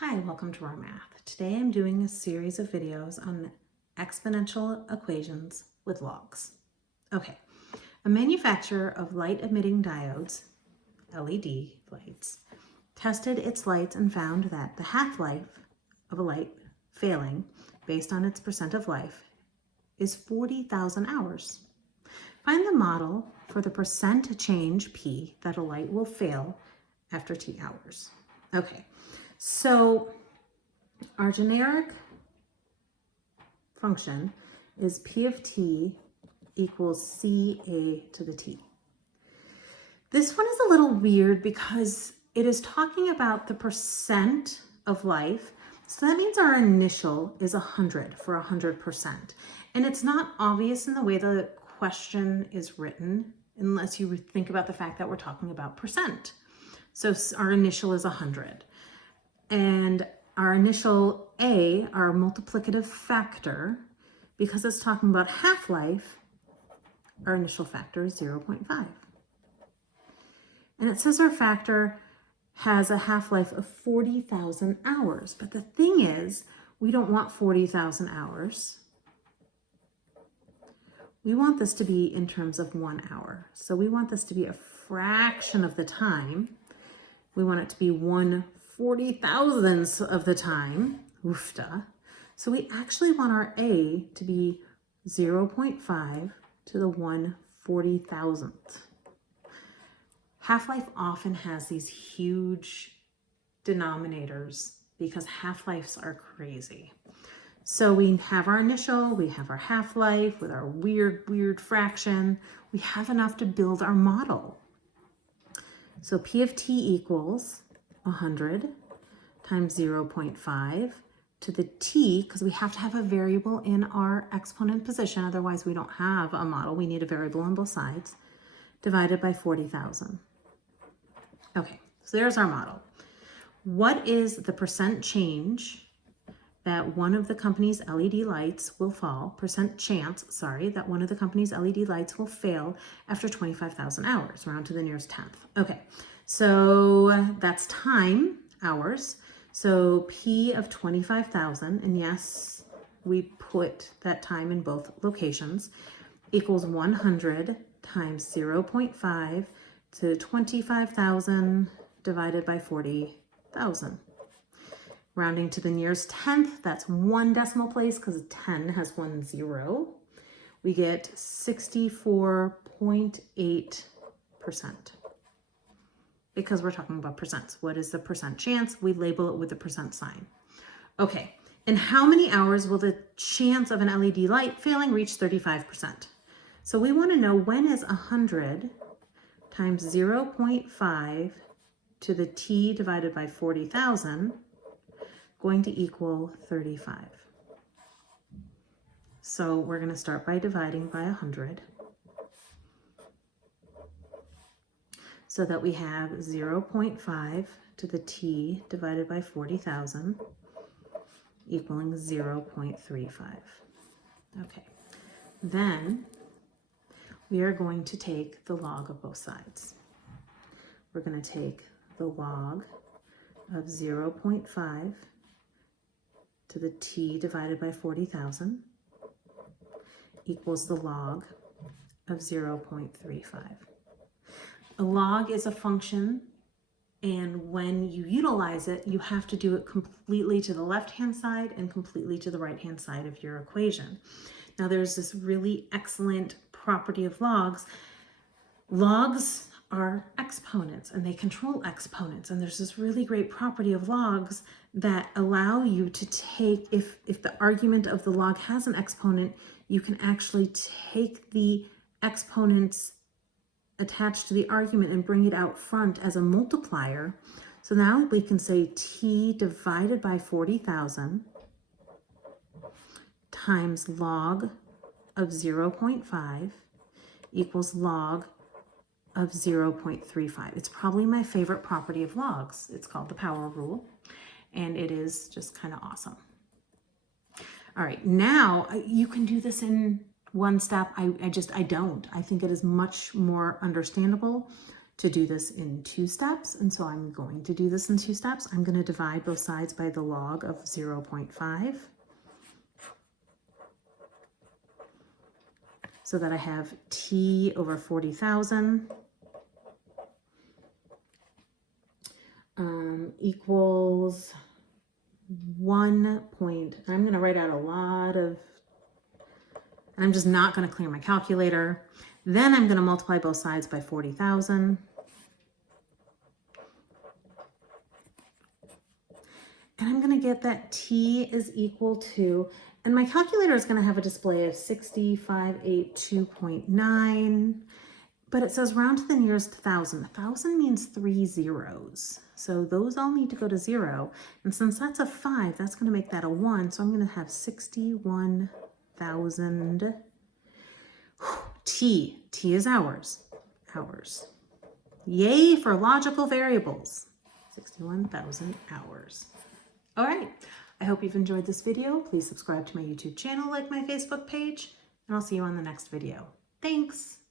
Hi, welcome to our math. Today I'm doing a series of videos on exponential equations with logs. Okay, a manufacturer of light emitting diodes, LED lights, tested its lights and found that the half-life of a light failing based on its percent of life is 40,000 hours. Find the model for the percent change P that a light will fail after T hours. Okay, so our generic function is P of T equals CA to the T. This one is a little weird because it is talking about the percent of life. So that means our initial is 100 for 100%. And it's not obvious in the way the question is written unless you think about the fact that we're talking about percent. So our initial is 100. And our initial A, our multiplicative factor, because it's talking about half-life, our initial factor is 0.5. And it says our factor has a half-life of 40,000 hours. But the thing is, we don't want 40,000 hours. We want this to be in terms of 1 hour. So we want this to be a fraction of the time. We want it to be 1/40,000th of the time. Oofta. So we actually want our A to be 0.5 to the 1/40,000th. Half-life often has these huge denominators because half-lives are crazy. So we have our initial, we have our half-life with our weird fraction. We have enough to build our model. So P of T equals 100 times 0.5 to the T, because we have to have a variable in our exponent position, otherwise we don't have a model. We need a variable on both sides, divided by 40,000. Okay, so there's our model. What is the percent change that one of the company's LED lights will fall, percent chance, that one of the company's LED lights will fail after 25,000 hours, round to the nearest tenth. Okay, so that's time, hours. So P of 25,000, and yes, we put that time in both locations, equals 100 times 0.5 to 25,000 divided by 40,000. Rounding to the nearest tenth, that's one decimal place because 10 has 1 0. We get 64.8%. Because we're talking about percents. What is the percent chance? We label it with the percent sign. Okay, and how many hours will the chance of an LED light failing reach 35%? So we want to know, when is 100 times 0.5 to the T divided by 40,000 going to equal 35? So we're going to start by dividing by 100. So that we have 0.5 to the T divided by 40,000 equaling 0.35. Okay, then we are going to take the log of both sides. We're going to take the log of 0.5 to the T divided by 40,000 equals the log of 0.35. A log is a function, and when you utilize it, you have to do it completely to the left-hand side and completely to the right-hand side of your equation. Now, there's this really excellent property of logs. Logs are exponents, and they control exponents, and there's this really great property of logs that allow you to take, if the argument of the log has an exponent, you can actually take the exponents attached to the argument and bring it out front as a multiplier. So now we can say T divided by 40,000 times log of 0.5 equals log of 0.35. It's probably my favorite property of logs. It's called the power rule, and it is just kind of awesome. All right, now you can do this in one step. I don't. I think it is much more understandable to do this in 2 steps, and so I'm going to do this in 2 steps. I'm going to divide both sides by the log of 0.5 so that I have t over 40,000 equals 1 point. I'm going to write out a lot of, and I'm just not going to clear my calculator. Then I'm going to multiply both sides by 40,000. And I'm going to get that t is equal to, and my calculator is going to have a display of 60582.9, but it says round to the nearest 1,000. 1,000 means 3 zeros. So those all need to go to 0. And since that's a 5, that's going to make that a 1. So I'm going to have 61,000 t. T is hours. Hours. Yay for logical variables. 61,000 hours. All right. I hope you've enjoyed this video. Please subscribe to my YouTube channel, like my Facebook page, and I'll see you on the next video. Thanks.